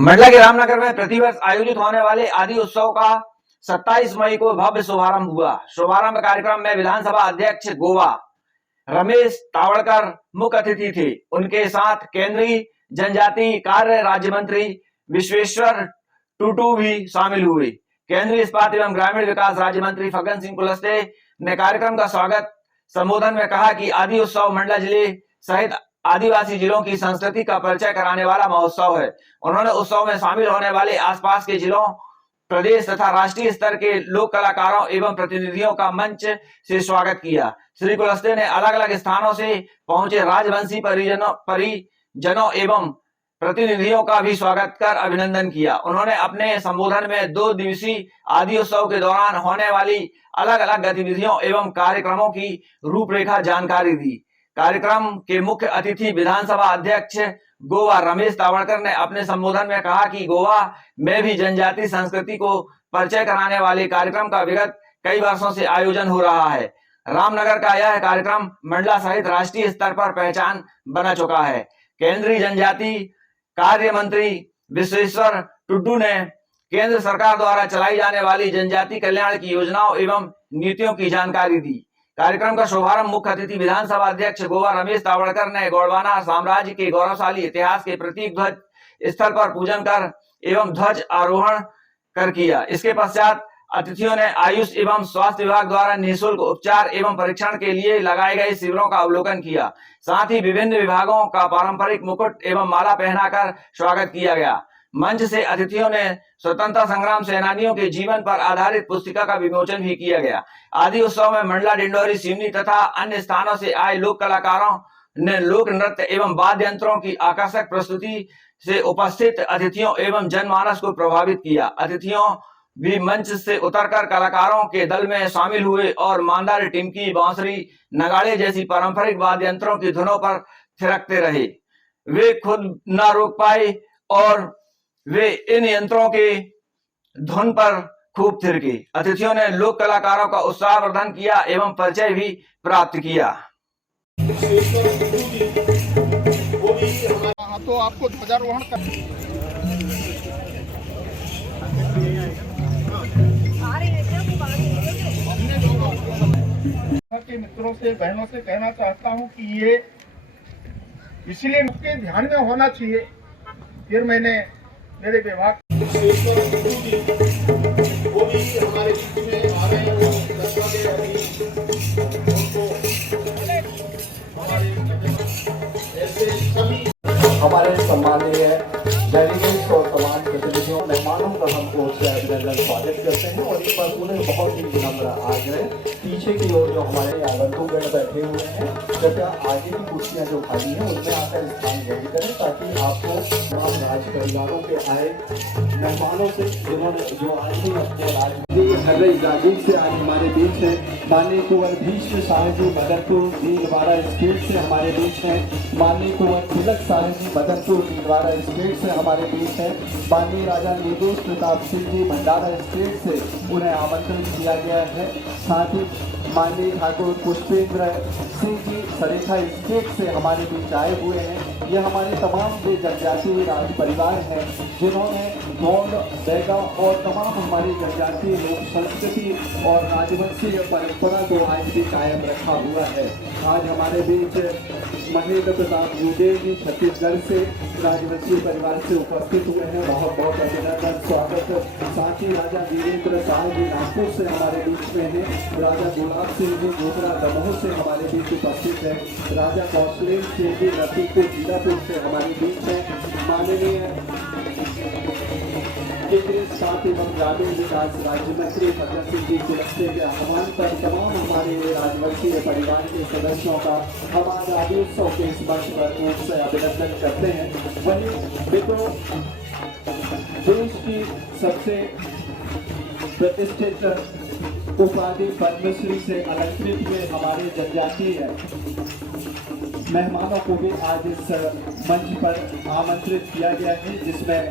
मंडला के रामनगर में प्रतिवर्ष आयोजित होने वाले आदि उत्सव का 27 मई को भव्य शुभारंभ हुआ। शुभारंभ कार्यक्रम में विधानसभा अध्यक्ष गोवा रमेश तावड़कर मुख्य अतिथि थे। उनके साथ केंद्रीय जनजातीय कार्य राज्य मंत्री विश्वेश्वर टूटू भी शामिल हुए। केंद्रीय इस्पात एवं ग्रामीण विकास राज्य मंत्री फग्गन सिंह कुलस्ते ने कार्यक्रम का स्वागत संबोधन में कहा कि आदि उत्सव मंडला जिले सहित आदिवासी जिलों की संस्कृति का परिचय कराने वाला महोत्सव है। उन्होंने उत्सव में शामिल होने वाले आसपास के जिलों, प्रदेश तथा राष्ट्रीय स्तर के लोक कलाकारों एवं प्रतिनिधियों का मंच से स्वागत किया। श्री कुलस्ते ने अलग अलग स्थानों से पहुंचे राजवंशी परिजनों एवं प्रतिनिधियों का भी स्वागत कर अभिनंदन किया। उन्होंने अपने संबोधन में 2 दिवसीय आदि उत्सव के दौरान होने वाली अलग अलग गतिविधियों एवं कार्यक्रमों की रूपरेखा जानकारी दी। कार्यक्रम के मुख्य अतिथि विधानसभा अध्यक्ष गोवा रमेश तावड़कर ने अपने संबोधन में कहा कि गोवा में भी जनजातीय संस्कृति को परिचय कराने वाले कार्यक्रम का विगत कई वर्षों से आयोजन हो रहा है। रामनगर का यह कार्यक्रम मंडला सहित राष्ट्रीय स्तर पर पहचान बना चुका है। केंद्रीय जनजातीय कार्य मंत्री विश्वेश्वर टुड्डू ने केंद्र सरकार द्वारा चलाई जाने वाली जनजातीय कल्याण की योजनाओं एवं नीतियों की जानकारी दी। कार्यक्रम का शुभारंभ मुख्य अतिथि विधानसभा अध्यक्ष गोवा रमेश तावड़कर ने गोंडवाना साम्राज्य के गौरवशाली इतिहास के प्रतीक ध्वज स्थल पर पूजन कर एवं ध्वज आरोहण कर किया। इसके पश्चात अतिथियों ने आयुष एवं स्वास्थ्य विभाग द्वारा निःशुल्क उपचार एवं परीक्षण के लिए लगाए गए शिविरों का अवलोकन किया। साथ ही विभिन्न विभागों का पारंपरिक मुकुट एवं माला पहनाकर स्वागत किया गया। मंच से अतिथियों ने स्वतंत्रता संग्राम सेनानियों के जीवन पर आधारित पुस्तिका का विमोचन भी किया गया। आदि उत्सव में मंडला, डिंडोरी, सिवनी तथा अन्य स्थानों से आए लोक कलाकारों ने लोक नृत्य एवं वाद्य यंत्रों की आकर्षक प्रस्तुति से उपस्थित अतिथियों एवं जनमानस को प्रभावित किया। अतिथियों भी मंच से उतरकर कलाकारों के दल में शामिल हुए और मांदार, टिमकी, बांसुरी, नगाड़े जैसी पारंपरिक वाद्य यंत्रों की धुनों पर थिरकते रहे। वे खुद न रोक पाए और वे इन यंत्रों के धुन पर खूब थिरके। अतिथियों ने लोक कलाकारों का उत्साहवर्धन किया एवं परिचय भी प्राप्त किया। तो आपको ध्वजारोहण के मित्रों से, बहनों से कहना चाहता हूं कि ये इसलिए मुझके ध्यान में होना चाहिए। फिर मैंने मेरे विभाग वो भी हमारे बीच में आ रहे हैं, हमारे सम्मानीय डेलीगेट्स और तमाम प्रतिनिधियों, मेहमानों का हम ओर से अभिनंदन स्वागत करते हैं और इस पर उन्हें बहुत ही विनम्र आग्रह पीछे की ओर जो हमारे आगंतुकगण बैठे हुए हैं, कृपया आगे की कुर्सियां जो खाली हैं उनमें आकर स्थान ग्रहण करें ताकि आपको तमाम राज परिवारों के आए मेहमानों से जिन्होंने जो आज ही अपने राजनीति से आज हमारे बीच है, माननीय कुंवर भीष्म साहब जी मदनपुर भीलवाड़ा स्टेट से हमारे बीच है, माननीय कुंवर तिलक साहब जी मदनपुर भीलवाड़ा स्टेट से हमारे बीच है, माननीय राजा निर्दोष प्रताप सिंह जी भंडारा स्टेट से उन्हें आमंत्रण किया गया है। साथ ही माननीय ठाकुर पुष्पेंद्र सिंह जी सरेखा स्टेट से हमारे बीच आए हुए हैं। ये हमारे तमाम जो जनजातीय राज परिवार हैं जिन्होंने गौंड, बैगा और तमाम हमारी जनजातीय लोक संस्कृति और राजवंशीय परंपरा को आज भी कायम रखा हुआ है। आज हमारे बीच महेंद्र प्रताप भूदेव जी छत्तीसगढ़ से राजवंशीय परिवार से उपस्थित हुए हैं, बहुत बहुत अभिनंदन स्वागत। साथ ही राजा वीरेंद्र साहब जी नागपुर से हमारे बीच में हैं, राजा गुलाब सिंह जी गोधरा दमोह से हमारे बीच उपस्थित है, राजा कौशलेन सिंह जी लखीमपुर जीरापुर से हमारे बीच है, माननीय केंद्रीय साथ एवं ग्रामीण विकास राज्य मंत्री फग्गन सिंह जी कुलस्ते के आह्वान पर तमाम हमारे राजवंशीय परिवार के सदस्यों का हम आज आदि उत्सव के इस मंच पर ओर से अभिनंदन करते हैं। वहीं मित्रों, देश की सबसे प्रतिष्ठित उपाधि पद्मश्री से अलंकृत हुए हमारे जनजातीय मेहमानों को भी आज इस मंच पर आमंत्रित किया गया है, जिसमें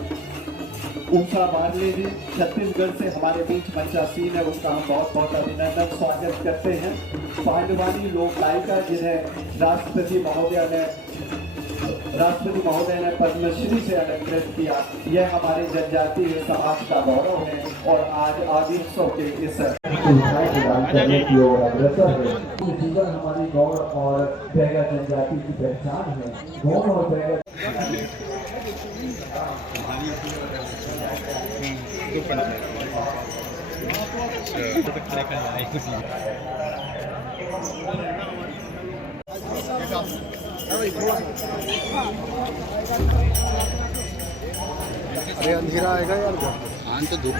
ऊषा बारले जी छत्तीसगढ़ से हमारे बीच मंचासीन है, उनका हम बहुत बहुत अभिनंदन स्वागत करते हैं। पांडवानी लोक गायिका जिन्हें राष्ट्रपति महोदय ने राष्ट्रपति महोदय ने पद्मश्री से अलंकृत किया। यह हमारे जनजातीय समाज का गौरव है और आज आदि उत्सव के इस सुविधाएं प्रदान करने की ओर अग्रसर है। ये जीवन हमारी गौर और बैगा जनजाति की पहचान है। गौर और बैगा अरे अंधेरा आएगा यार हाँ तो धूप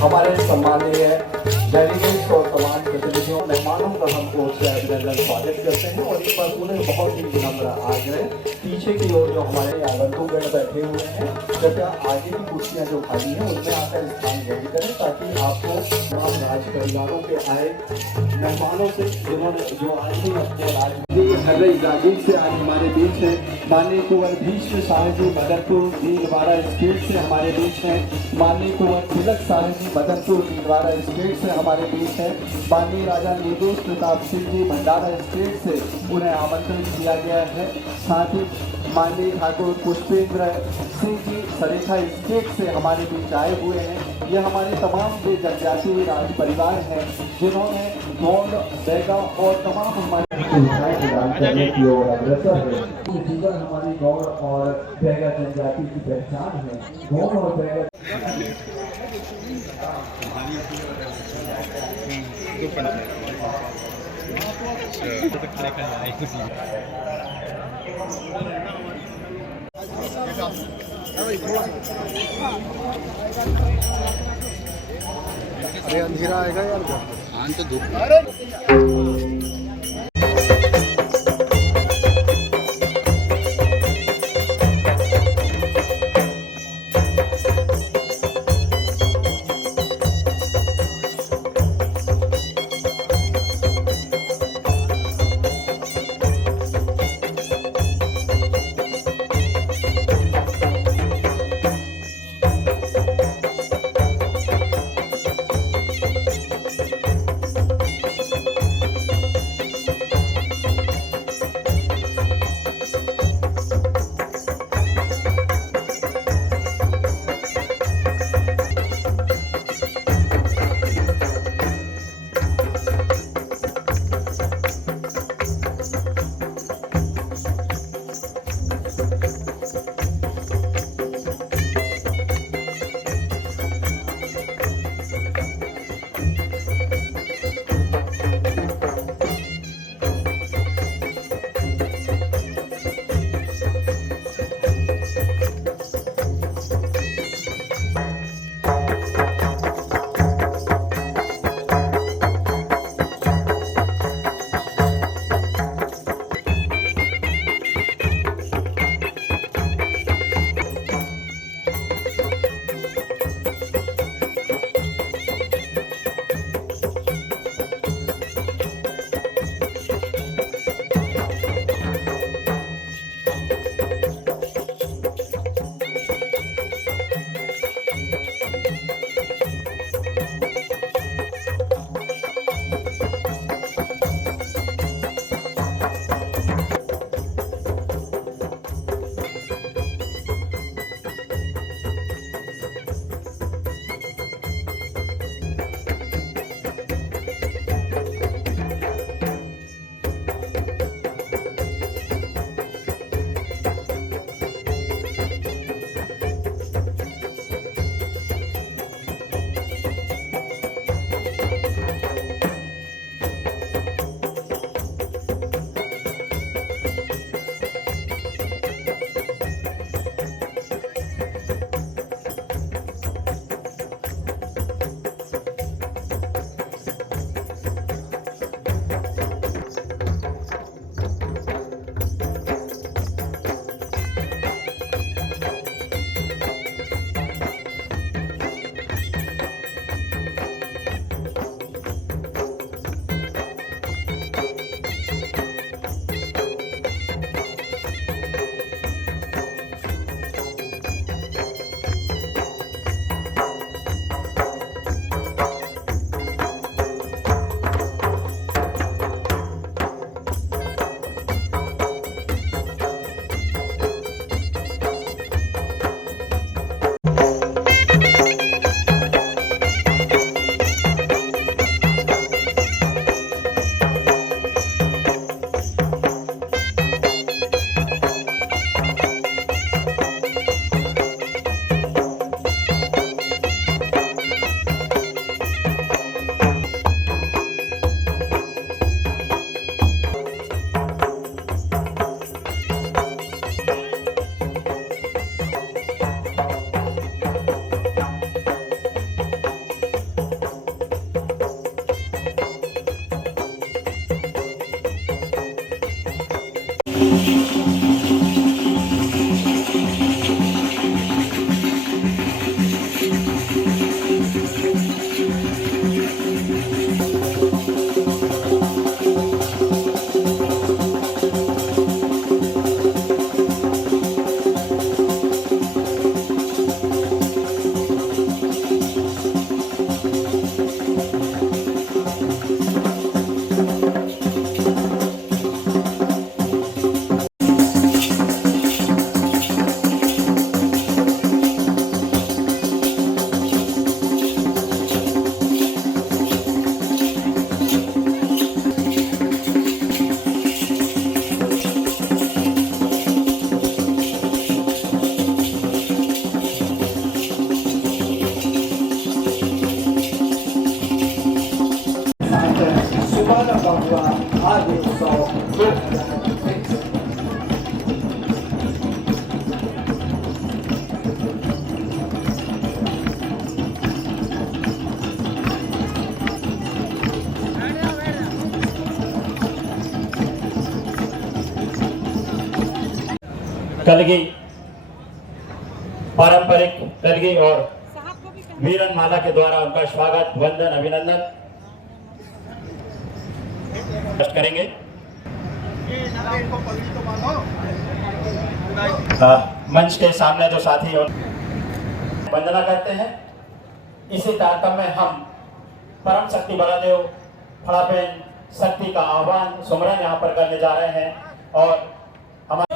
हमारे सम्मानीय डेलीगेट्स और तमाम प्रतिनिधियों मेहमानों का हम ओर से अभिनंदन स्वागत करते हैं और इस पर पूरे बहुत ही विनम्र आग्रह पीछे की ओर जो हमारे आगंतुकगण बैठे हुए हैं कृपया आगे की कुर्सियां जो खाली हैं उनमें आकर स्थान ग्रहण करें ताकि आपको तमाम राज परिवारों के आए मेहमानों से जिन्होंने जो आज ही अपने राजनीतिक से आज हमारे बीच है माननीय कुंवर भीष्म साहब जी मदनपुर भीलवाड़ा स्टेट से हमारे बीच है। माननीय कुंवर तिलक साहब जी मदनपुर भीलवाड़ा स्टेट से हमारे बीच है। माननीय राजा निर्दोष प्रताप सिंह जी भंडारा स्टेट से उन्हें आमंत्रण दिया गया है। साथ ही माननीय ठाकुर पुष्पेंद्र सिंह जी सरेखा स्टेट से हमारे बीच आए हुए हैं। ये हमारे तमाम जो जनजातीय राज परिवार हैं जिन्होंने गौंड बैगा और तमाम हमारे सुविधाएं प्रदान करने की ओर अग्रसर है। ये जीवन हमारी गौड़ और बैगा जनजाति की पहचान है। गौड़ और बैगा अरे अंधेरा आएगा यार हाँ तो धूप कलगी पारंपरिक कलगी और वीरन माला के द्वारा उनका स्वागत वंदन अभिनंदन करेंगे। मंच के सामने जो साथी वंदना करते हैं। इसी कार्यक्रम में हम परम शक्ति बलादेव फड़ापेन शक्ति का आह्वान सुमरन यहाँ पर करने जा रहे हैं और हमारे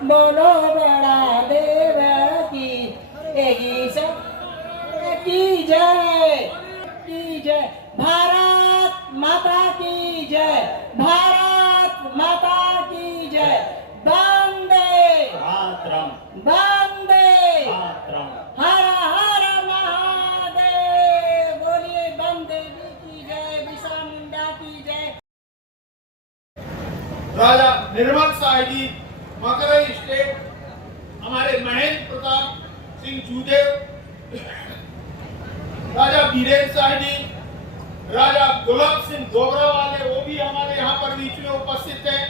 बोलो बड़ा देव की जय, भारत माता की जय, भारत माता की जय, वंदे मातरम वंदे मातरम। हर हर महादेव। बोलिए वंदे की जय, बिरसा मुंडा की जय। राजा निर्मल शाह जी मकरई स्टेट, हमारे महेंद्र प्रताप सिंह जूदेव, राजा बीरेन्द्र शाह जी, राजा गुलाब सिंह दोबरा वाले वो भी हमारे यहाँ पर बीच में उपस्थित हैं,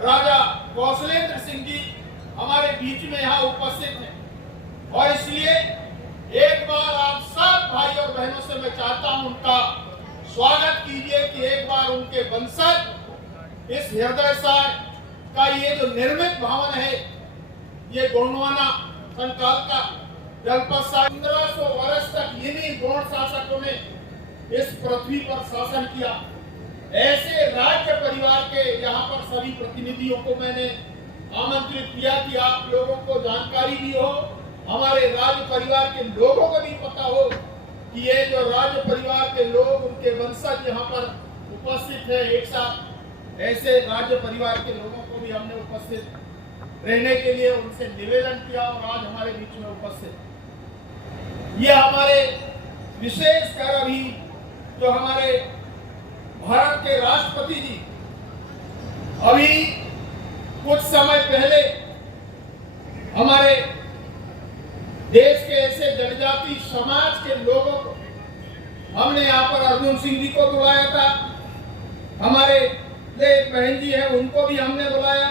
राजा कौशलेंद्र सिंह जी हमारे बीच में यहाँ उपस्थित हैं। और इसलिए एक बार आप सब भाई और बहनों से मैं चाहता हूँ उनका स्वागत कीजिए कि एक बार उनके वंशज इस हृदय साय का ये जो निर्मित भवन है, ये गोंडवाना संकाल का जनपद 1500 वर्ष तक इन्हीं गौड़ शासकों ने इस पृथ्वी पर शासन किया। ऐसे राज्य परिवार के यहाँ पर सभी प्रतिनिधियों को मैंने आमंत्रित किया कि आप लोगों को जानकारी भी हो, हमारे राज्य परिवार के लोगों को भी पता हो कि ये जो राज्य परिवार के लोग, उनके वंशज यहाँ पर उपस्थित है एक साथ। ऐसे राज्य परिवार के लोगों को भी हमने उपस्थित रहने के लिए उनसे निवेदन किया और आज हमारे बीच में उपस्थित। ये हमारे विशेष कर अभी जो हमारे भारत के राष्ट्रपति जी अभी कुछ समय पहले हमारे देश के ऐसे जनजाति समाज के लोगों को हमने यहाँ पर अर्जुन सिंह जी को बुलाया था, हमारे एक बहन जी है उनको भी हमने बुलाया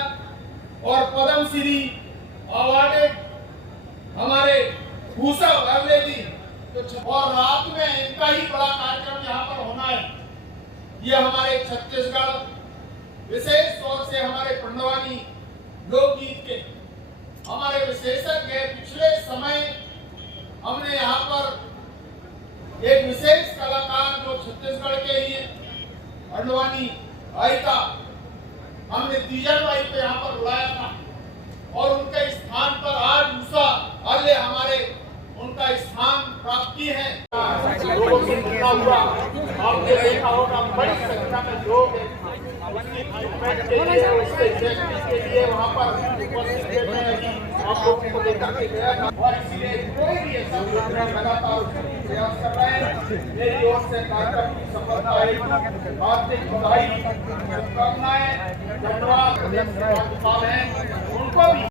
और पद्म श्री अवार्डेड हमारे भूषा वर्ले जी, और रात में इनका ही बड़ा कार्यक्रम यहाँ पर होना है। ये हमारे छत्तीसगढ़ विशेष तौर से हमारे पंडवानी लोकगीत के हमारे विशेषज्ञ पिछले समय हमने यहाँ पर एक विशेष कलाकार जो छत्तीसगढ़ के ही पंडवानी गायिका हमने तीजन भाई को यहाँ पर बुलाया था और उनके स्थान पर आज उषा अल्ले हमारे उनका स्थान प्राप्त की है। आपने देखा होगा बड़ी संख्या में लोग के लिए वहाँ पर उपस्थित थे, आप लोगों को देखा के गया था और इसीलिए कोई भी ऐसा लगातार प्रयास कर रहे हैं। मेरी ओर से कार्यक्रम की सफलता है, हार्दिक बधाई, शुभकामनाएं, धन्यवाद प्रदेश के राज्यपाल हैं उनको भी।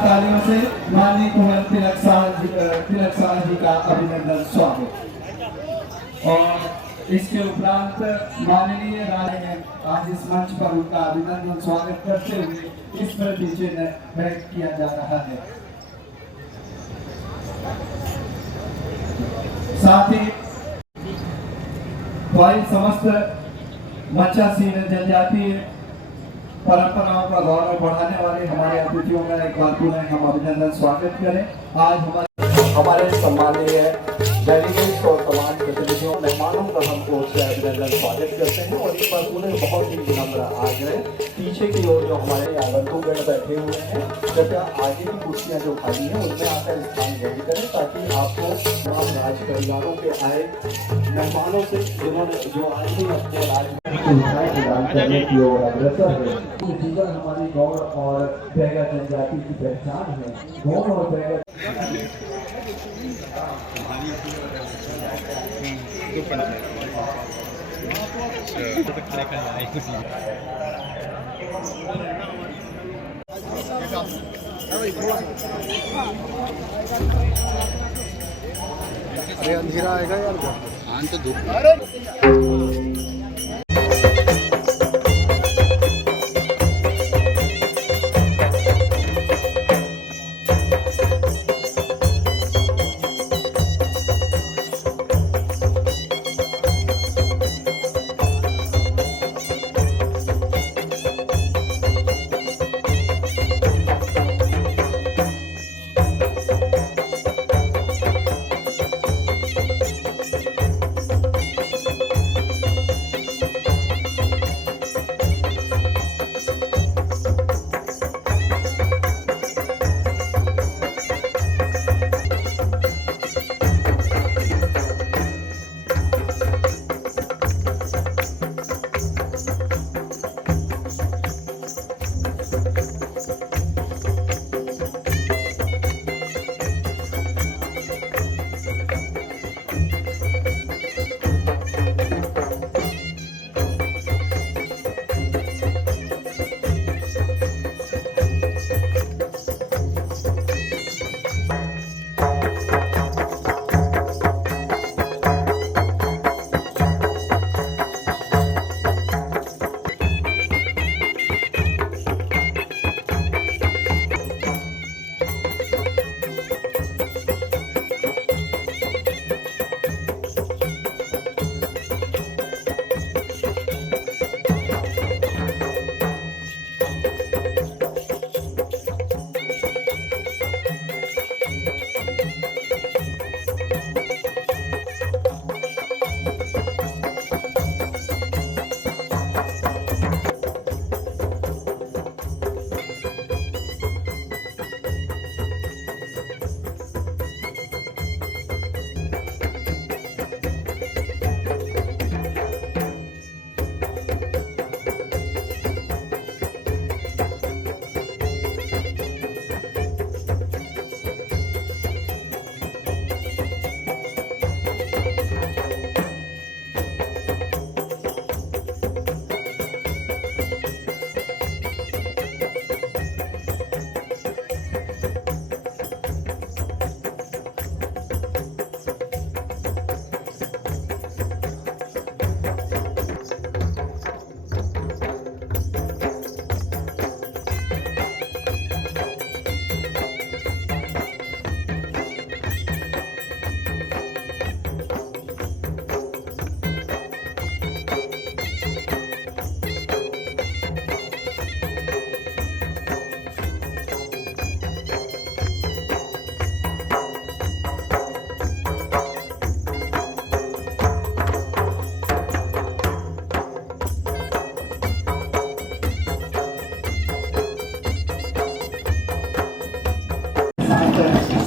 तालियों से माननीय कुंवर तिलक शाह जी का अभिनंदन स्वागत। और इसके उपरांत माननीय राय ने आज इस मंच पर उनका अभिनंदन स्वागत करते हुए इस पर चिन्ह व्यक्त किया जा रहा है। साथ ही समस्त मच्छासीन जनजातीय परंपराओं का गौरव बढ़ाने वाले हमारे अतिथियों का एक बार पुनः हम अभिनंदन स्वागत करें। आज हमारे सम्माननीय डेलीगेट्स और तमाम प्रतिनिधियों मेहमानों का हम ओर से अभिनंदन स्वागत करते हैं और एक बार पुनः बहुत ही विनम्र आग्रह पीछे की ओर जो हमारे आगंतुकगण बैठे हुए हैं कृपया आगे की कुर्सियां जो खाली हैं उनमें आकर स्थान ग्रहण करें ताकि आपको तमाम राज परिवारों के आए मेहमानों से जिन्होंने जो आज ही अपने राज्य प्रदान करने की ओर अग्रसर है। जीवन हमारी गौड़ और बैगा जनजाति की पहचान है। गौड़ और बैगा अरे अंधेरा आएगा यार हाँ तो धूप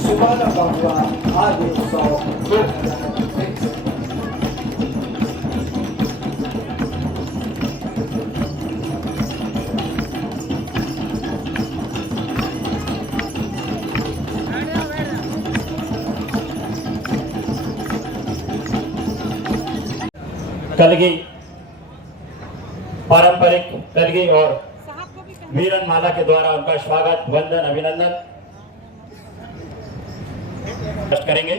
सुबह का हुआ आदि उत्सव कलगी पारंपरिक कलगी और वीरन माला के द्वारा उनका स्वागत वंदन अभिनंदन करेंगे।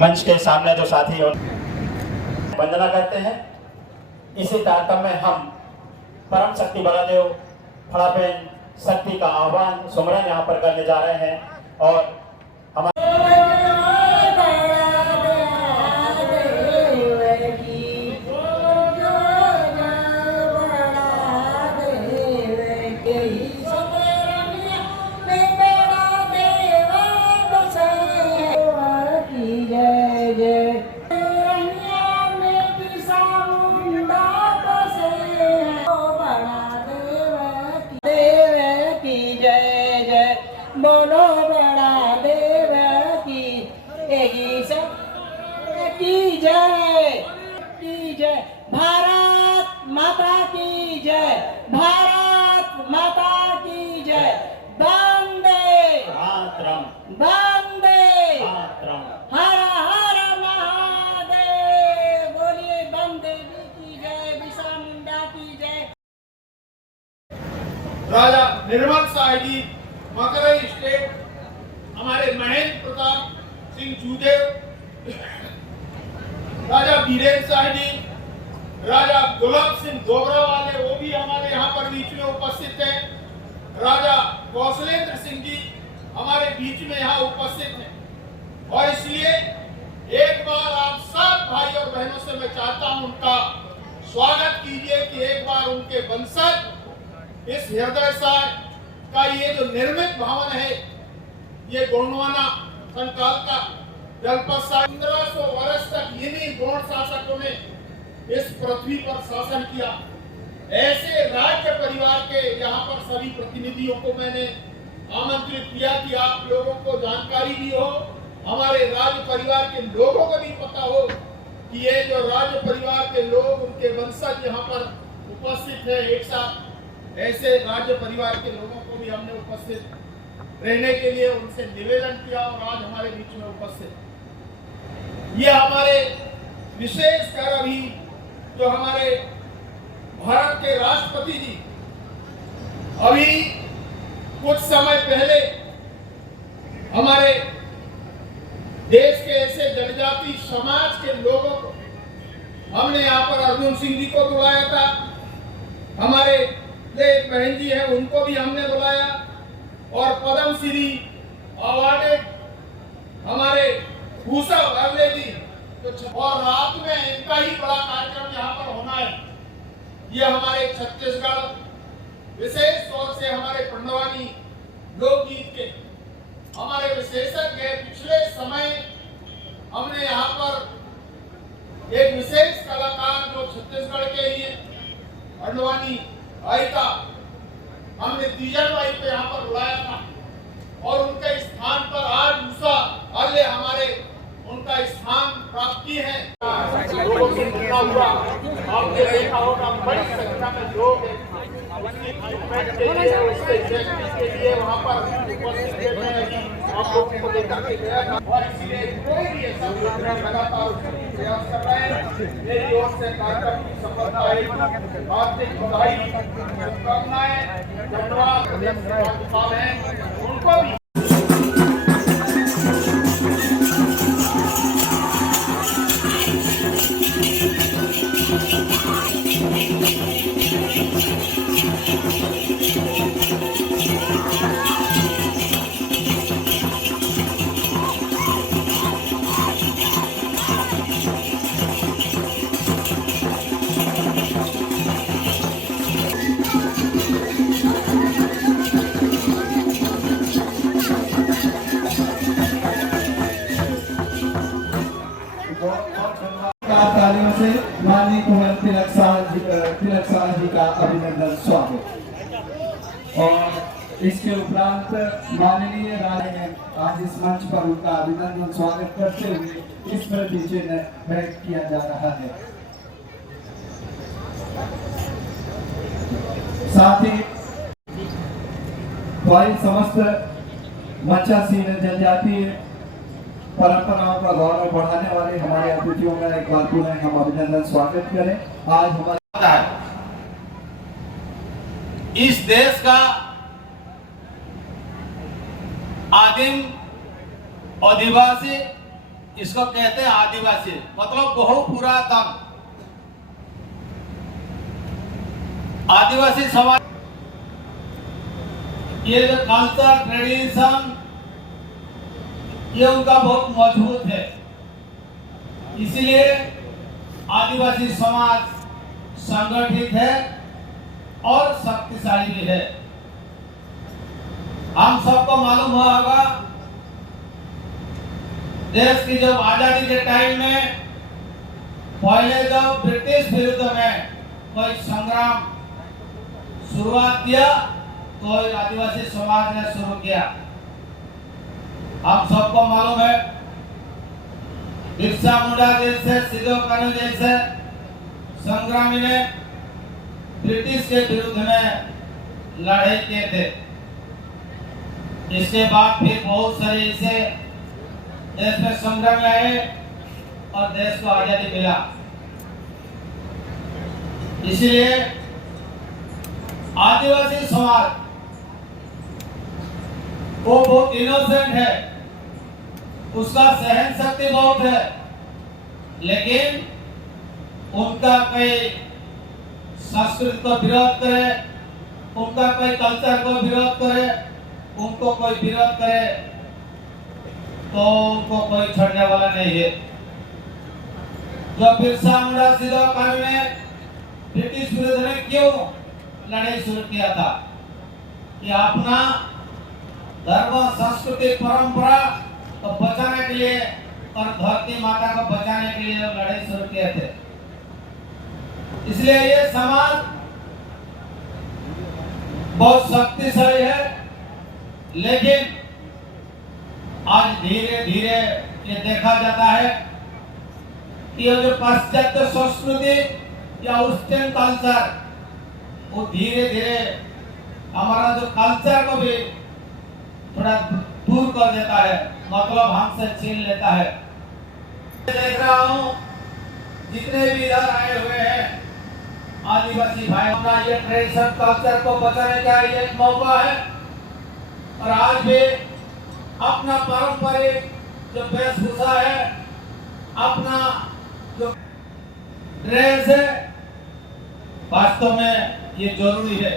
मंच के सामने जो साथी और वंदना करते हैं, इसी तारतम्य में हम परम शक्ति बलादेव फड़ापेन शक्ति का आह्वान सुमरन यहाँ पर करने जा रहे हैं और हमारे वंदे मातरम। हर हर महादेव। बोलिए वंदे की जय, बिरसा मुंडा की जय। राजा निर्मल शाह जी मकरई स्टेट, हमारे महेंद्र प्रताप सिंह जूदेव, राजा बीरेंद्र शाह जी, राजा गुलाब सिंह दोबरा वाले वो भी हमारे यहाँ पर बीच में उपस्थित हैं, राजा कौशलेंद्र सिंह जी हमारे बीच में यहाँ उपस्थित हैं। और इसलिए एक बार आप सब भाई और बहनों से मैं चाहता हूं उनका स्वागत कीजिए कि एक बार उनके वंशज इस हृदय साय का ये जो निर्मित भवन है, ये गोंडवाना संकाल का जलपद 1500 वर्ष तक इन्हीं गोंड शासकों ने इस पृथ्वी पर शासन किया। ऐसे राज्य परिवार के यहाँ पर सभी प्रतिनिधियों को मैंने आमंत्रित किया कि आप लोगों को जानकारी भी हो, हमारे राज्य परिवार के लोगों को भी पता हो कि ये जो राज्य परिवार के लोग, उनके वंशज यहाँ पर उपस्थित है एक साथ। ऐसे राज्य परिवार के लोगों को भी हमने उपस्थित रहने के लिए उनसे निवेदन किया और आज हमारे बीच में उपस्थित। ये हमारे विशेष कर अभी जो हमारे भारत के राष्ट्रपति जी अभी कुछ समय पहले हमारे देश के ऐसे जनजाति समाज के लोगों को हमने यहाँ पर अर्जुन सिंह जी को बुलाया था, हमारे एक बहन जी है उनको भी हमने बुलाया, और पद्म श्री अवार्डेड हमारे भूषा वर्ले जी, और रात में इनका ही बड़ा कार्यक्रम यहाँ पर होना है। ये हमारे छत्तीसगढ़ विशेष तौर से हमारे पंडवानी लोकगीत के हमारे विशेषज्ञ हैं। पिछले समय हमने यहाँ पर एक विशेष कलाकार जो छत्तीसगढ़ के लिए पंडवानी गायिका हमने तीजन बाई को यहाँ पर बुलाया था, और उनके स्थान पर आज उषा अल्ले हमारे उनका स्थान प्राप्ति है। लोगों से कितना हुआ आपने देखा होगा, बड़ी संख्या में लोग के लिए वहाँ पर उपस्थित हैं। आप लोगों को देखा कि गया था, और इसलिए कोई भी ऐसा लगातार प्रयास कर रहे हैं। मेरी ओर से कार्यक्रम की सफलता है, हार्दिक बधाई, शुभकामनाएं, धन्यवाद हैं उनको भी। तालियों से माननीय कुंवर तिलक शाह जी का अभिनंदन स्वागत। और इसके उपरांत माननीय राजा ने आज इस मंच पर उनका अभिनंदन स्वागत करते हुए इस प्रति चिन्ह व्यक्त किया जा रहा है। साथ ही समस्त मच्छासीन जनजातीय परंपराओं का गौरव बढ़ाने वाले हमारे अतिथियों का एक बार पुनः हम अभिनंदन स्वागत करें। आज हमारे इस देश का आदिम आदिवासी, इसको कहते हैं आदिवासी, मतलब बहुत पुरातन आदिवासी समाज। ये जो कल्चर ट्रेडिशन ये उनका बहुत मजबूत है, इसलिए आदिवासी समाज संगठित है और शक्तिशाली भी है। हम सबको मालूम होगा देश की जब आजादी के टाइम में पहले जब ब्रिटिश विरुद्ध में कोई संग्राम शुरुआत किया तो आदिवासी समाज ने शुरू किया। आप सबको मालूम है बिरसा मुंडा जैसे, सिद्धो कान्हू जैसे संग्रामी ने ब्रिटिश के विरुद्ध में लड़ाई किए थे। इसके बाद फिर बहुत सारे ऐसे देश में संग्राम आए और देश को आजादी मिला। इसलिए आदिवासी समाज वो बहुत इनोसेंट है, उसका सहन शक्ति बहुत है, लेकिन उनका कोई संस्कृति को विरोध करे, उनका कोई कल्चर को विरोध करे, उनको कोई विरोध करे तो उनको कोई छोड़ने वाला नहीं है। जो बिरसा मुंडा सिद्धो कानून ने ब्रिटिश विरुद्ध में क्यों लड़ाई शुरू किया था कि अपना धर्म, संस्कृति, परंपरा को बचाने के लिए और धरती माता को बचाने के लिए लड़ाई शुरू किए थे। इसलिए ये समाज बहुत शक्तिशाली है, लेकिन आज धीरे धीरे ये देखा जाता है कि ये जो पाश्चात्य संस्कृति या वेस्टर्न कल्चर वो धीरे धीरे हमारा जो कल्चर को भी थोड़ा दूर कर देता है, मतलब हमसे छीन लेता है। देख रहा हूँ जितने भी इधर आए हुए हैं आदिवासी भाई, अपना ये ट्रेडिशन कल्चर को बचाने का ये एक मौका है और आज भी अपना पारंपरिक जो वेशभूषा है, अपना जो ड्रेस है, वास्तव में ये जरूरी है।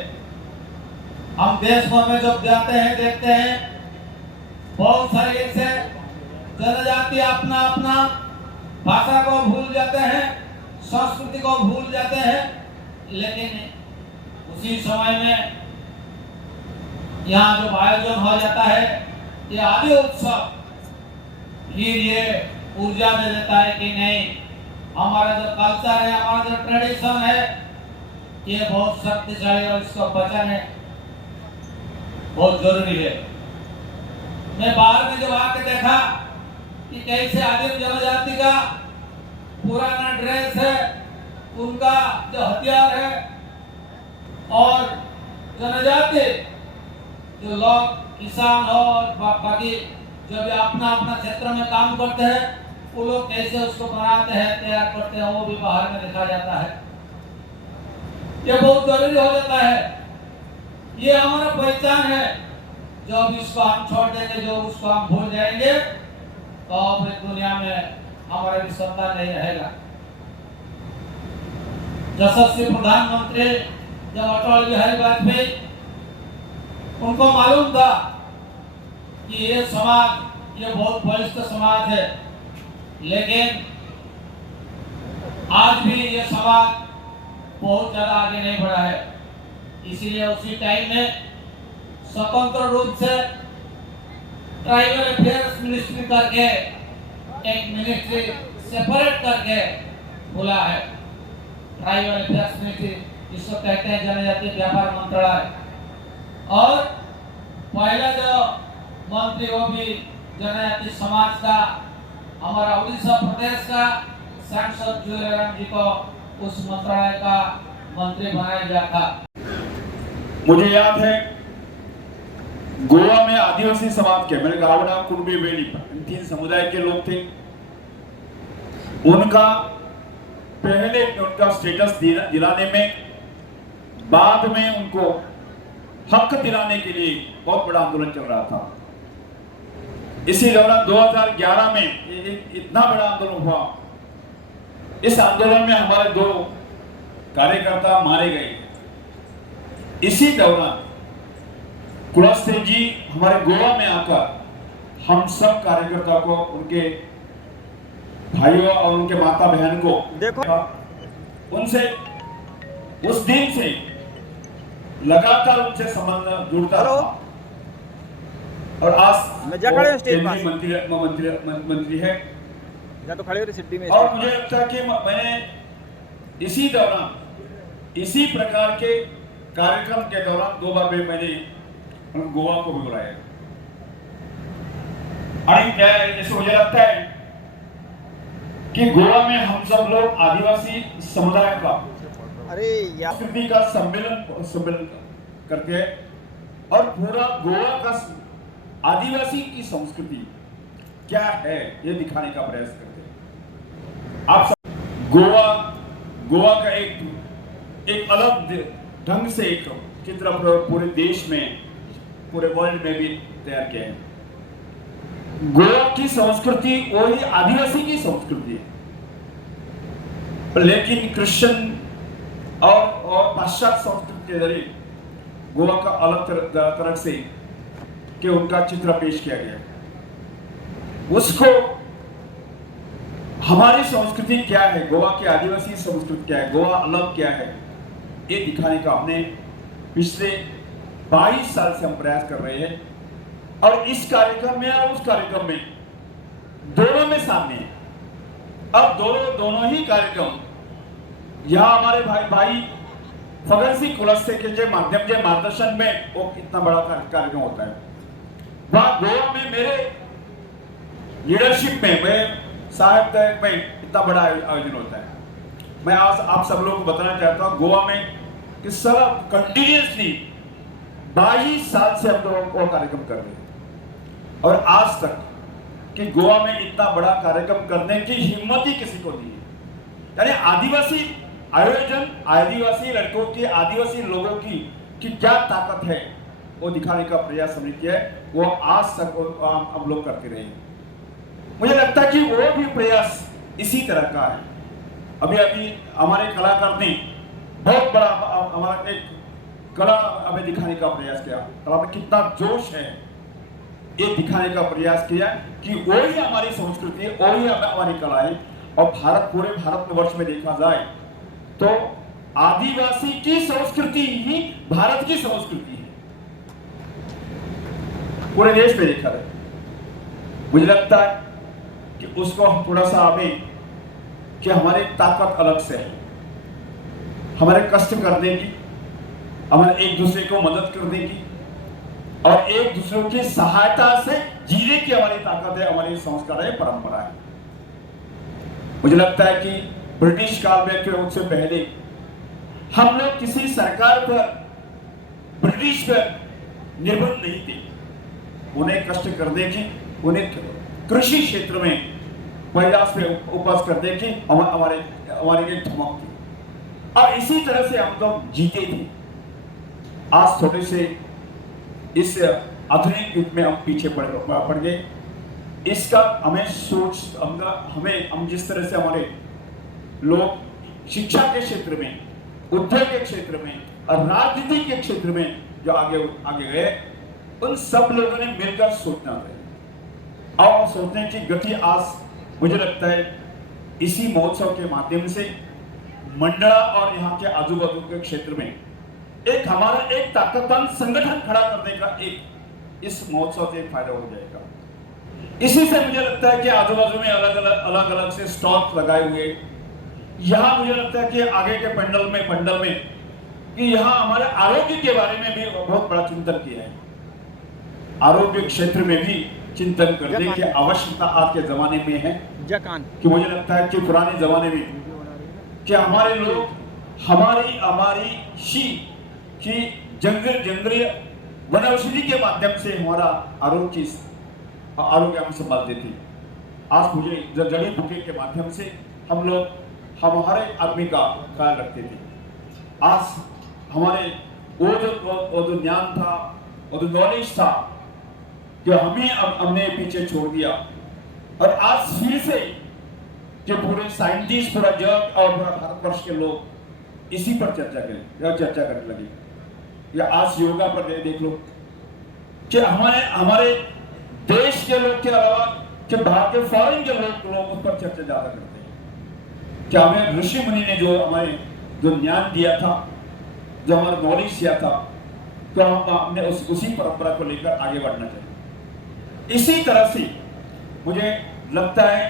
हम देश भर में जब जाते हैं देखते हैं बहुत सारे ऐसे जनजाति अपना अपना भाषा को भूल जाते हैं, संस्कृति को भूल जाते हैं, लेकिन उसी समय में यहाँ जो आयोजन हो जाता है ये आदि उत्सव, फिर ये ऊर्जा दे देता है कि नहीं, हमारा जो कल्चर है, हमारा जो ट्रेडिशन है, ये बहुत शक्तिशाली और इसको बचाने बहुत जरूरी है। मैं बाहर में जब आके देखा कि कैसे आदिम जनजाति का पुराना ड्रेस है, उनका जो हथियार है, और जनजाति जो लोग किसान हो और बाकी जो भी अपना अपना क्षेत्र में काम करते हैं, वो लोग कैसे उसको बनाते हैं, तैयार करते हैं, वो भी बाहर में देखा जाता है। ये बहुत जरूरी हो जाता है। ये हमारा पहचान है। जब इसको हम छोड़ देंगे, जो उसको हम भूल जाएंगे, तो फिर दुनिया में हमारा भी सत्ता नहीं रहेगा। यशस्वी प्रधानमंत्री जब अटल बिहारी वाजपेयी, उनको मालूम था कि ये समाज ये बहुत बलिष्ठ समाज है, लेकिन आज भी ये समाज बहुत ज्यादा आगे नहीं बढ़ा है। इसीलिए उसी टाइम में स्वतंत्र रूप से ट्राइबल अफेयर्स मिनिस्ट्री करके एक मिनिस्ट्री सेपरेट करके खोला है। ट्राइबल अफेयर्स मिनिस्ट्री, जिसको कहते हैं जनजातीय व्यापार मंत्रालय, और पहला जो मंत्री वो भी जनजाति समाज का, हमारा उड़ीसा प्रदेश का सांसद जुएलाराम जी को उस मंत्रालय का मंत्री बनाया गया था। मुझे याद है गोवा में आदिवासी समाज के, मेरे गावड़ा, कुर्बी, बेड़ी, इन 3 समुदाय के लोग थे। उनका पहले उनका स्टेटस दिलाने में, बाद में उनको हक दिलाने के लिए बहुत बड़ा आंदोलन चल रहा था। इसी दौरान 2011 में एक इतना बड़ा आंदोलन हुआ। इस आंदोलन में हमारे 2 कार्यकर्ता मारे गए। इसी दौरान कुलस्ते जी हमारे गोवा में आकर हम सब कार्यकर्ता को, उनके भाइयों और उनके माता बहन को देखो, उनसे उस दिन से लगातार उनसे संबंध जुड़ता रहा। और आज केंद्रीय मंत्री है, या तो खड़े हो सिटी में। और मुझे लगता है कि मैंने इसी दौरान, इसी प्रकार के कार्यक्रम के दौरान 2 बार मैंने गोवा को भी बुलाया। और जैसे मुझे लगता है कि गोवा में हम सब लोग आदिवासी समुदाय का संस्कृति का सम्मेलन करते हैं, और पूरा गोवा का आदिवासी की संस्कृति क्या है ये दिखाने का प्रयास करते हैं। आप सब गोवा का एक अलग ढंग से एक चित्र पूरे देश में, पूरे वर्ल्ड में भी तैयार किया है। गोवा की संस्कृति वही आदिवासी की संस्कृति है, लेकिन क्रिश्चियन और पाश्चात्य संस्कृति के जरिए गोवा का अलग तरह से कि उनका चित्र पेश किया गया। उसको हमारी संस्कृति क्या है, गोवा की आदिवासी संस्कृति क्या है, गोवा अलग क्या है, ये दिखाने का हमने पिछले 22 साल से हम प्रयास कर रहे हैं। और इस कार्यक्रम में और उस कार्यक्रम में दोनों में सामने है। अब दोनों ही कार्यक्रम यहाँ हमारे भाई फगन सिंह कुलस्ते के माध्यम के मार्गदर्शन में वो कितना बड़ा कार्यक्रम होता है। वहां गोवा में मेरे लीडरशिप में, मैं साहब में इतना बड़ा आयोजन होता है। मैं आज आप सब लोगों को बताना चाहता हूँ गोवा में कि सारा कंटिन्यूसली 22 साल से हम लोग वो कार्यक्रम कर रहे हैं और आज तक कि गोवा में इतना बड़ा कार्यक्रम करने की हिम्मत ही किसी को नहीं है। यानी आदिवासी आयोजन, आदिवासी लड़कों की, आदिवासी लोगों की क्या ताकत है वो दिखाने का प्रयास हमने किया है। वो आज तक हम लोग करते रहे। मुझे लगता है कि वो भी प्रयास इसी तरह का है। अभी हमारे कलाकार ने बहुत बड़ा हमारा एक कला हमें दिखाने का प्रयास किया। कला में कितना जोश है ये दिखाने का प्रयास किया कि वही हमारी संस्कृति है, वही हमारी कला है। और पूरे भारतवर्ष में देखा जाए तो आदिवासी की संस्कृति ही भारत की संस्कृति है, पूरे देश में देखा जाए। मुझे लगता है कि उसको हम थोड़ा सा हमें कि हमारी ताकत अलग से है, हमारे कष्ट करने की, हमारे एक दूसरे को मदद करने की और एक दूसरे की सहायता से जीने की हमारी ताकत है, हमारी संस्कार है, परंपरा है। मुझे लगता है कि ब्रिटिश काल में के उससे पहले हम लोग किसी सरकार पर, ब्रिटिश पर निर्भर नहीं थे। उन्हें कष्ट करने की, उन्हें कृषि क्षेत्र में प्रयास में उपज करने की हमारी एक धमक थी और इसी तरह से हम लोग जीते थे। आज थोड़े से इस आधुनिक युग में हम पीछे पड़ गए। इसका हमें हम जिस तरह से हमारे लोग शिक्षा के क्षेत्र में, उद्योग के क्षेत्र में और राजनीति के क्षेत्र में जो आगे गए, उन सब लोगों ने मिलकर सोचना है और सोचने की गति आज मुझे लगता है इसी महोत्सव के माध्यम से मंडला और यहाँ के आजू बाजू के क्षेत्र में एक हमारा एक ताकतवान संगठन खड़ा करने का एक इस महोत्सव से एक फायदा हो जाएगा। इसी से मुझे लगता है कि आजू बाजू में अलग अलग से स्टॉल लगाए हुए, यहाँ मुझे लगता है कि आगे के पंडल में कि यहाँ हमारे आरोग्य के बारे में भी बहुत बड़ा चिंतन किया है। आरोग्य क्षेत्र में भी चिंतन करने की आवश्यकता आज के जमाने में है कि मुझे लगता है कि पुराने जमाने में कि हमारे लोग हमारी जंगली वनौषधि के माध्यम से हमारा आरोग्य हम संभालते थे। आज मुझे जड़ी बूटी के माध्यम से हम लोग हमारे आदमी का ख्याल रखते थे। आज हमारे वो जो ज्ञान था, वो जो नॉलेज था जो हमने पीछे छोड़ दिया और आज फिर से कि पूरे साइंटिस्ट, पूरा जग और पूरा भारतवर्ष के लोग इसी पर चर्चा करने लगे। या आज योगा पर देख लो कि हमारे देश के लोग के अलावा कि बाहर के फॉरेन के लोग उस पर चर्चा ज्यादा करते हैं। क्या हमें ऋषि मुनि ने जो हमारे जो ज्ञान दिया था, जो हमारा नॉलेज दिया था, तो हमने उसी परंपरा को लेकर आगे बढ़ना चाहिए। इसी तरह से मुझे लगता है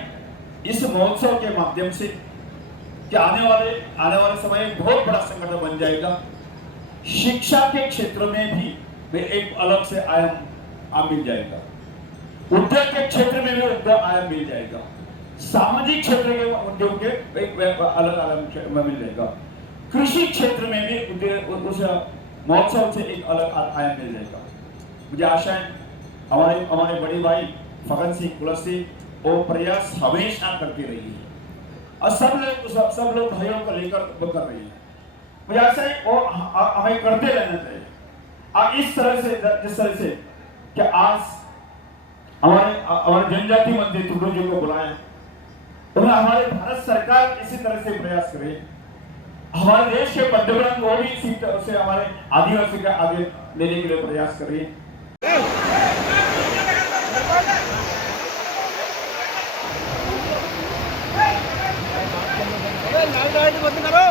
इस महोत्सव के माध्यम से कि आने वाले समय एक बहुत बड़ा संगठन बन जाएगा। शिक्षा के क्षेत्र में भी एक अलग से आयाम मिल जाएगा, उद्योग के क्षेत्र में भी उद्योग आयाम मिल जाएगा, सामाजिक क्षेत्र के उद्योग के एक अलग में मिल जाएगा, कृषि क्षेत्र में भी उस महोत्सव से एक अलग आयाम मिल जाएगा। मुझे आशा है हमारे हमारे बड़े भाई फगन सिंह कुलस्ती वो प्रयास हमेशा करती रही है और सब लोग भाइयों को लेकर वो कर रही है। मुझे ऐसा ही और हमें करते रहना चाहिए। और इस तरह से जिस तरह से कि आज हमारे जनजाति मंत्री टुडू जी को बुलाया, उन्हें हमारे भारत सरकार इसी तरह से प्रयास करे, हमारे देश के पंतप्रधान वो भी इसी तरह से हमारे आदिवासी का आगे लेने के लिए प्रयास कर रही है। बंद करो।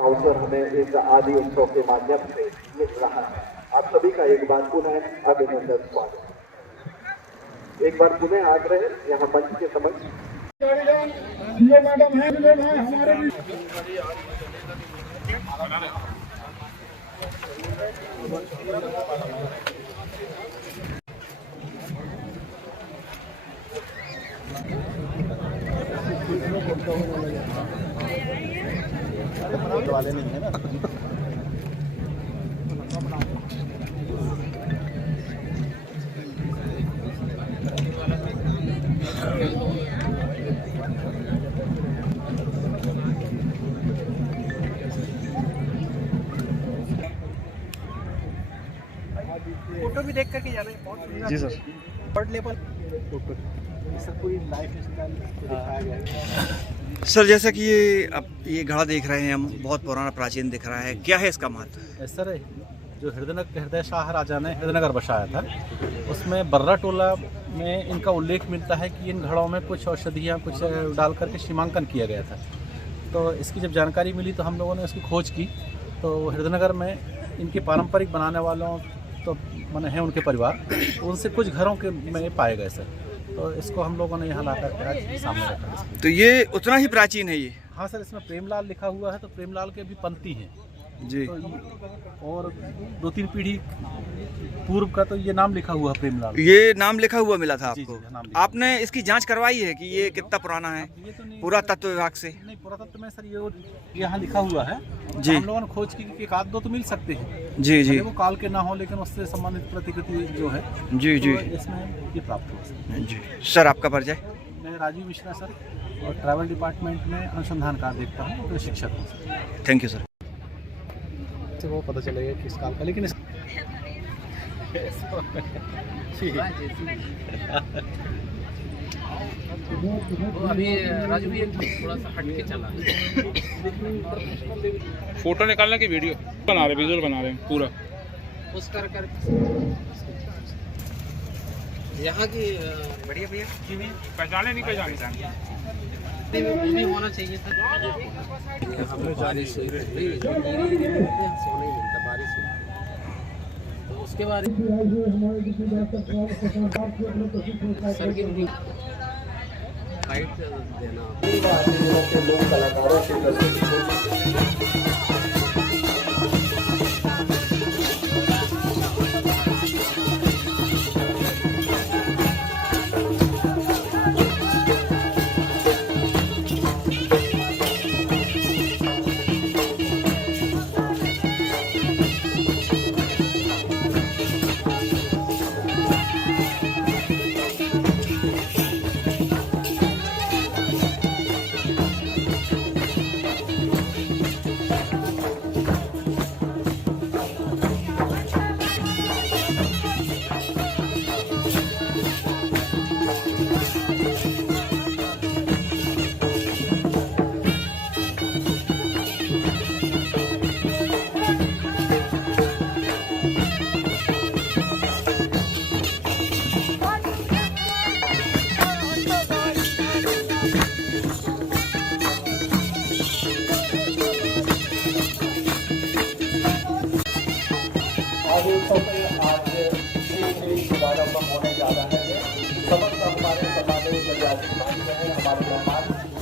अवसर हमें इस आदि उत्सव के माध्यम से मिल रहा है। आप सभी का एक बार पुनः अभिनंदन स्वागत। एक बार पुनः आग्रह यहाँ मंच के समक्ष मैडम है हमारे वाले नहीं है ना। फोटो भी देख करके जा रहे हैं। बहुत सुंदर जी सर। वर्ल्ड लेवल फोटो सब पूरी लाइफ स्टाइल दिखाया गया है। सर जैसा कि ये घड़ा देख रहे हैं हम, बहुत पुराना प्राचीन दिख रहा है, क्या है इसका महत्व? सर जो हृदय शाह राजा ने हृदयनगर बसाया था, उसमें बर्रा टोला में इनका उल्लेख मिलता है कि इन घड़ों में कुछ औषधियाँ कुछ डाल करके सीमांकन किया गया था। तो इसकी जब जानकारी मिली तो हम लोगों ने उसकी खोज की, तो हृदयनगर में इनके पारंपरिक बनाने वालों तो माने हैं उनके परिवार, उनसे कुछ घरों के में पाए गए सर। तो इसको हम लोगों ने यहाँ ला कर आज सामने रखा। तो ये उतना ही प्राचीन है ये? हाँ सर, इसमें प्रेमलाल लिखा हुआ है, तो प्रेमलाल के भी पंक्ति हैं जी। तो और 2-3 पीढ़ी पूर्व का तो ये नाम लिखा हुआ प्रेमलाल। ये नाम लिखा हुआ मिला था जी, आपको? जी, नाम लिखा। आपने इसकी जांच करवाई है कि ये कितना पुराना है? ये तो नहीं, पुरातत्व विभाग से? नहीं, पुरातत्व में सर ये यहाँ लिखा हुआ है जी। हम लोगों ने खोज की कि एक आध दो तो मिल सकते हैं जी जी। वो काल के ना हो, लेकिन उससे संबंधित प्रतिकृति जो है जी जी तो इसमें ये प्राप्त हुआ जी। सर आपका परिचय? मैं राजीव मिश्रा सर, और ट्रैवल डिपार्टमेंट में अनुसंधान कार्य देखता हूँ, तो शिक्षक हूँ सर। Thank you sir. से वो पता चलेगा किस काल का, लेकिन अभी राजू भी थोड़ा सा हट के चला। फोटो निकालने की वीडियो बना रहे, विजुअल बना रहे हैं पूरा उस कर यहाँ की बढ़िया भैया पहचाने नहीं पहचाने वो भी होना चाहिए था। बारिश हुई सोने ही मिलता, बारिश हुई तो उसके बाद सर की हाइट देना लोक कलाकारों की प्रस्तुति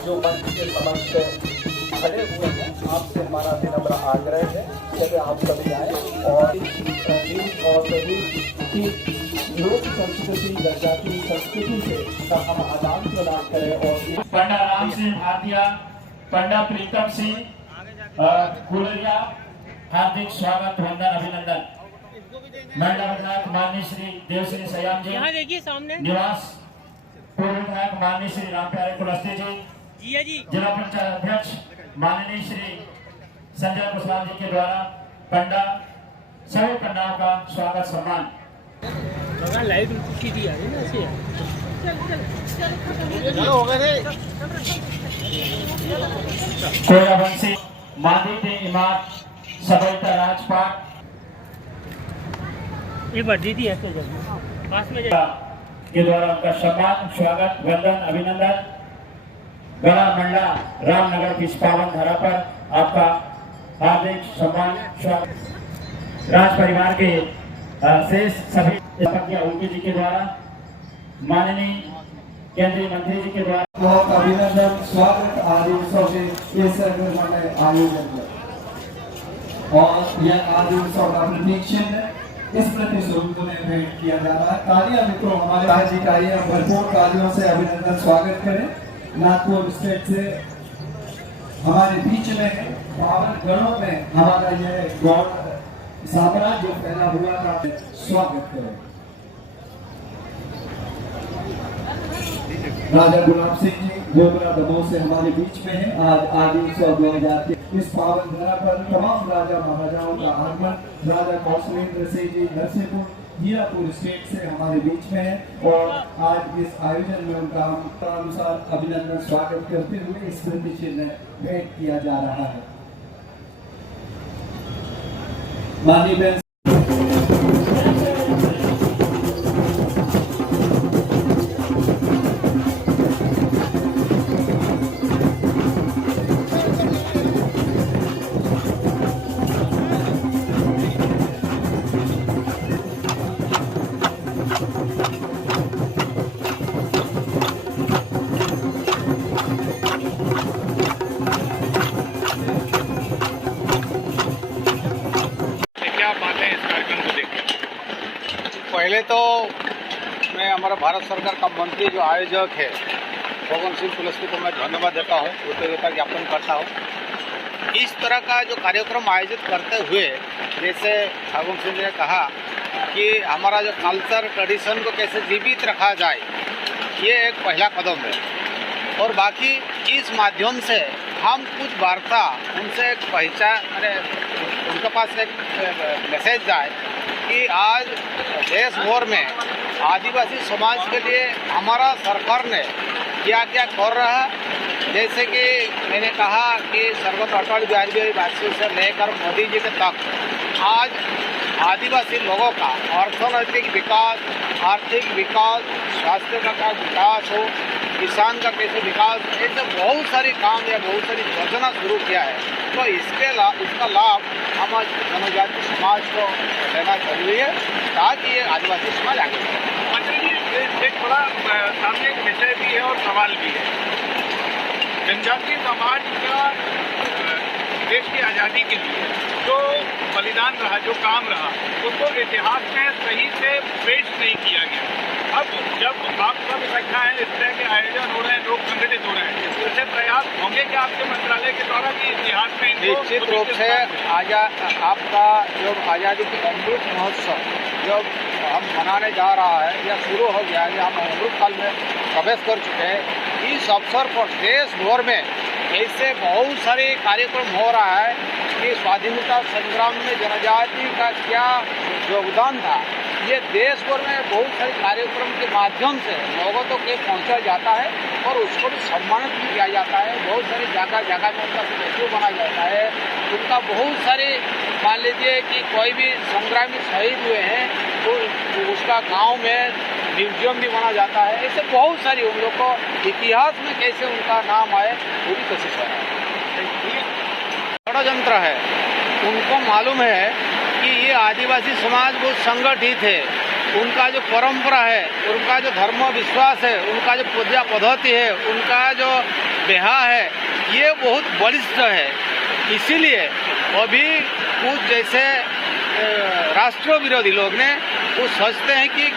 जो मंच के समक्ष खड़े हुए हैं, आपसे हमारा विनम्र आग्रह है कि आप सभी आए और देश और प्रदेश की लोक संस्कृति, जनजातीय संस्कृति से हम आदान प्रदान करें। और पंडा राम सिंह भाटिया, पंडा प्रीतम सिंह गुलरिया, हार्दिक स्वागत, वंदन, अभिनंदन। महिला विधायक माननीय श्री देवश्री सयाम जी, यहाँ देखिए सामने निवास पूर्व विधायक माननीय श्री राम प्यारे कुलस्ते जी, जिला पंचायत अध्यक्ष माननीय श्री संजय कुशवाहा जी के द्वारा पंडा सभी पंडाओं का स्वागत सम्मान। लाइव सीधी आ रही ना ऐसे कोयरावंशी, मादी इमारत, सबलता राजपाट एक बार दीदी ऐसे पास में के द्वारा उनका सम्मान, स्वागत, वंदन, अभिनंदन। गड़ा मंडला रामनगर की इस पावन धरा पर आपका हार्दिक सम्मान, स्वागत। राज परिवार के शेष सभी उनके जी के द्वारा, माननीय केंद्रीय मंत्री जी के द्वारा बहुत अभिनंदन, स्वागत आदि उत्सव के इस में आयोजन किया और यह आदि उत्सव का प्रतीक चिन्ह इस प्रति स्वरूप में भेंट किया जा रहा है। तालियां मित्रों, हमारे राज्य का ये भरपूर तालियों से अभिनंदन स्वागत करें। नागपुर स्टेट से हमारे बीच में है, पावन गणों में हमारा यह गौड़ साम्राज्य फैला हुआ का स्वागत करें। राजा गुलाब सिंह जी गोबरा दमोह से हमारे बीच में है। आज आदि उत्सव 2000 इस पावन धरा पर तमाम राजा महाराजाओं का आगमन। राजा कौशलेंद्र सिंह जी नरसिंहपुर हीरापुर स्टेट से हमारे बीच में है और आज इस आयोजन में उनका अनुसार अभिनंदन स्वागत करते हुए स्मृति चिन्ह भेंट किया जा रहा है। माननीय पहले तो मैं हमारा भारत सरकार का मंत्री जो आयोजक है फग्गन सिंह कुलस्ते को मैं धन्यवाद देता हूँ, कृतज्ञता ज्ञापन करता हूँ। इस तरह का जो कार्यक्रम आयोजित करते हुए, जैसे फग्गन सिंह ने कहा कि हमारा जो कल्चर ट्रेडिशन को कैसे जीवित रखा जाए, ये एक पहला कदम है। और बाकी इस माध्यम से हम कुछ वार्ता उनसे एक पहचान, उनके पास एक मैसेज जाए कि आज देश भर में आदिवासी समाज के लिए हमारा सरकार ने क्या क्या कर रहा है। जैसे कि मैंने कहा कि स्वर्गीय अटल बिहारी वाजपेयी से लेकर मोदी जी के तक आज आदिवासी लोगों का अर्थनैतिक विकास, आर्थिक विकास, स्वास्थ्य का विकास हो, किसान का कैसे विकास, ऐसे बहुत सारी काम या बहुत सारी योजना शुरू किया है। तो इसका लाभ हमारे जनजाति समाज को लेना जरूरी है ताकि ये आदिवासी समाज आगे बढ़े। मंत्री जी, एक बड़ा सामने एक विषय भी है और सवाल भी है। जनजातीय समाज का देश की आज़ादी के लिए जो बलिदान रहा, जो काम रहा, उसको इतिहास में सही से पेश नहीं किया गया। अब जब आप सब इकट्ठा है, इस तरह के आयोजन हो रहे हैं, लोग संगठित हो रहे हैं, ऐसे प्रयास होंगे कि आपके मंत्रालय के द्वारा कि इतिहास में निश्चित रूप से आपका जो आज़ादी की अमृत महोत्सव जब हम मनाने जा रहा है या शुरू हो गया है, हम अमृत काल में प्रवेश कर चुके हैं। इस अवसर पर देश भर में ऐसे बहुत सारे कार्यक्रम हो रहा है कि स्वाधीनता संग्राम में जनजाति का क्या योगदान था, ये देश भर में बहुत सारे कार्यक्रम के माध्यम से लोगों तक ये पहुंचा जाता है और उसको भी सम्मानित भी किया जाता है। बहुत सारी जगह में उनका स्टैच्यू बनाया जाता है, उनका बहुत सारे, मान लीजिए कि कोई भी संग्रामी शहीद हुए हैं तो उसका गांव में म्यूजियम भी बना जाता है। ऐसे बहुत सारी उन लोग को इतिहास में कैसे उनका नाम आए पूरी कोशिश हो रहा है। षड्यंत्र है, उनको मालूम है कि ये आदिवासी समाज बहुत संगठित है, उनका जो परंपरा है, उनका जो धर्म विश्वास है, उनका जो पूजा पद्धति है, उनका जो बेहा है ये बहुत बलिष्ठ है। इसीलिए अभी कुछ जैसे राष्ट्र विरोधी लोग ने वो सोचते हैं कि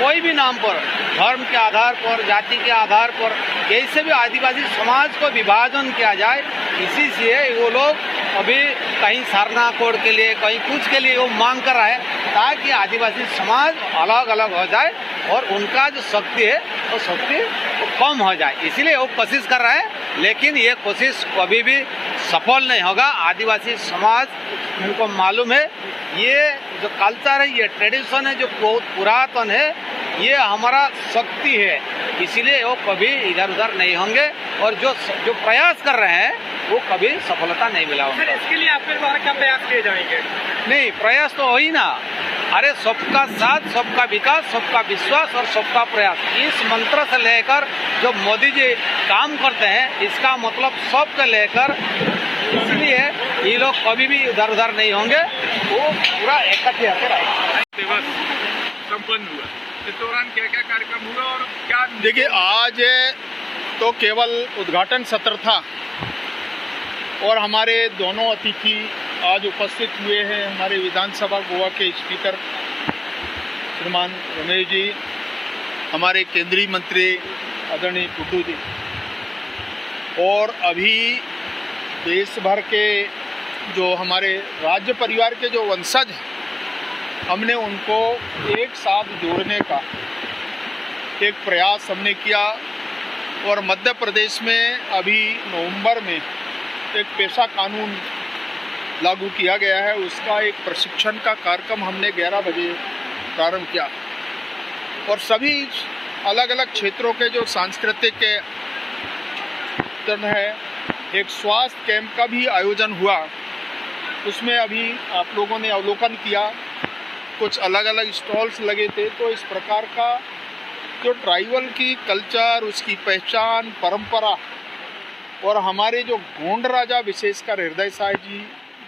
कोई भी नाम पर, धर्म के आधार पर, जाति के आधार पर कैसे भी आदिवासी समाज को विभाजन किया जाए, इसी से वो लोग अभी कहीं सरना कोड के लिए, कहीं कुछ के लिए वो मांग कर रहा है ताकि आदिवासी समाज अलग अलग हो जाए और उनका जो शक्ति है वो शक्ति कम हो जाए। इसीलिए वो कोशिश कर रहा है, लेकिन ये कोशिश कभी भी सफल नहीं होगा। आदिवासी समाज, उनको मालूम है ये जो कल्चर है, ये ट्रेडिशन है जो बहुत पुरातन है, ये हमारा शक्ति है, इसीलिए वो कभी इधर उधर नहीं होंगे और जो प्रयास कर रहे हैं वो कभी सफलता नहीं मिला उनको। इसके लिए आपके द्वारा क्या प्रयास किए जाएंगे? नहीं, प्रयास तो हो ही ना। अरे सबका साथ, सबका विकास, सबका विश्वास और सबका प्रयास, इस मंत्र से लेकर जो मोदी जी काम करते हैं, इसका मतलब सबको लेकर, इसलिए ये लोग कभी भी इधर उधर नहीं होंगे, वो पूरा इकट्ठे होकर आएंगे। दिवस संपन्न हुआ, इस दौरान क्या क्या कार्यक्रम हुआ और क्या? देखिए, आज तो केवल उद्घाटन सत्र था और हमारे दोनों अतिथि आज उपस्थित हुए हैं। हमारे विधानसभा गोवा के स्पीकर श्रीमान रमेश जी, हमारे केंद्रीय मंत्री आदरणीय टुड्डू जी, और अभी देश भर के जो हमारे राज्य परिवार के जो वंशज हैं, हमने उनको एक साथ जोड़ने का एक प्रयास हमने किया। और मध्य प्रदेश में अभी नवंबर में एक पेशा कानून लागू किया गया है, उसका एक प्रशिक्षण का कार्यक्रम हमने 11 बजे प्रारंभ किया। और सभी अलग अलग क्षेत्रों के जो सांस्कृतिक है, एक स्वास्थ्य कैंप का भी आयोजन हुआ, उसमें अभी आप लोगों ने अवलोकन किया, कुछ अलग अलग स्टॉल्स लगे थे। तो इस प्रकार का जो ट्राइबल की कल्चर, उसकी पहचान, परंपरा, और हमारे जो गोंड राजा विशेषकर हृदय साय जी,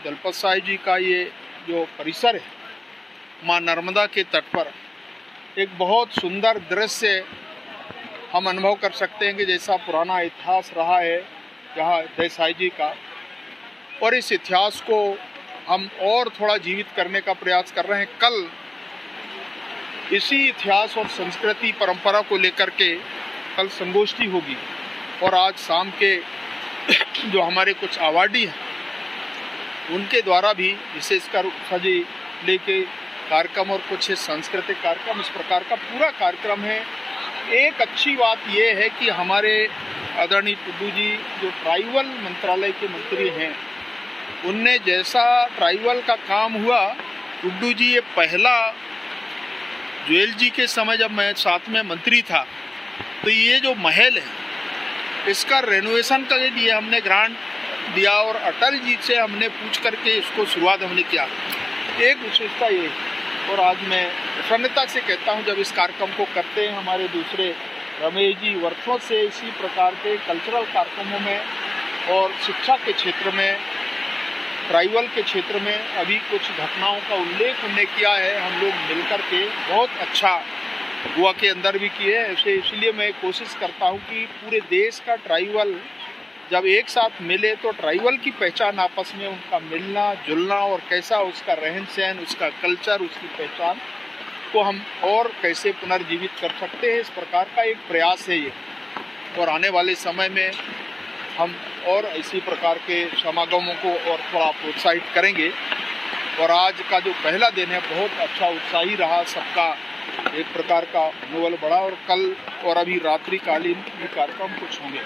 दलपत साय जी का ये जो परिसर है माँ नर्मदा के तट पर, एक बहुत सुंदर दृश्य हम अनुभव कर सकते हैं कि जैसा पुराना इतिहास रहा है यहाँ हृदय साय जी का, और इस इतिहास को हम और थोड़ा जीवित करने का प्रयास कर रहे हैं। कल इसी इतिहास और संस्कृति परंपरा को लेकर के कल संगोष्ठी होगी, और आज शाम के जो हमारे कुछ अवार्डी हैं उनके द्वारा भी विशेषकर सजी लेके कार्यक्रम और कुछ सांस्कृतिक कार्यक्रम, इस प्रकार का पूरा कार्यक्रम है। एक अच्छी बात ये है कि हमारे आदरणीय टुड्डू जी जो ट्राइबल मंत्रालय के मंत्री हैं, उनने जैसा ट्राइबल का काम हुआ, टुड्डू जी ये पहला, ज्वेल जी के समय जब मैं साथ में मंत्री था, तो ये जो महल है इसका रेनोवेशन के लिए हमने ग्रांट दिया और अटल जी से हमने पूछ करके इसको शुरुआत हमने किया। एक विशेषता ये, और आज मैं प्रसन्नता से कहता हूँ जब इस कार्यक्रम को करते हैं हमारे दूसरे रमेश जी वर्षों से इसी प्रकार के कल्चरल कार्यक्रमों में और शिक्षा के क्षेत्र में, ट्राइबल के क्षेत्र में अभी कुछ घटनाओं का उल्लेख हमने किया है, हम लोग मिलकर के बहुत अच्छा गोवा के अंदर भी किए हैं। ऐसे इसलिए मैं कोशिश करता हूं कि पूरे देश का ट्राइबल जब एक साथ मिले तो ट्राइबल की पहचान, आपस में उनका मिलना जुलना और कैसा उसका रहन सहन, उसका कल्चर, उसकी पहचान को हम और कैसे पुनर्जीवित कर सकते हैं, इस प्रकार का एक प्रयास है ये। और आने वाले समय में हम और इसी प्रकार के समागमों को और थोड़ा प्रोत्साहित करेंगे। और आज का जो पहला दिन है बहुत अच्छा उत्साही रहा, सबका एक प्रकार का मनोबल बढ़ा, और कल और अभी रात्रिकालीन भी कार्यक्रम कुछ होंगे।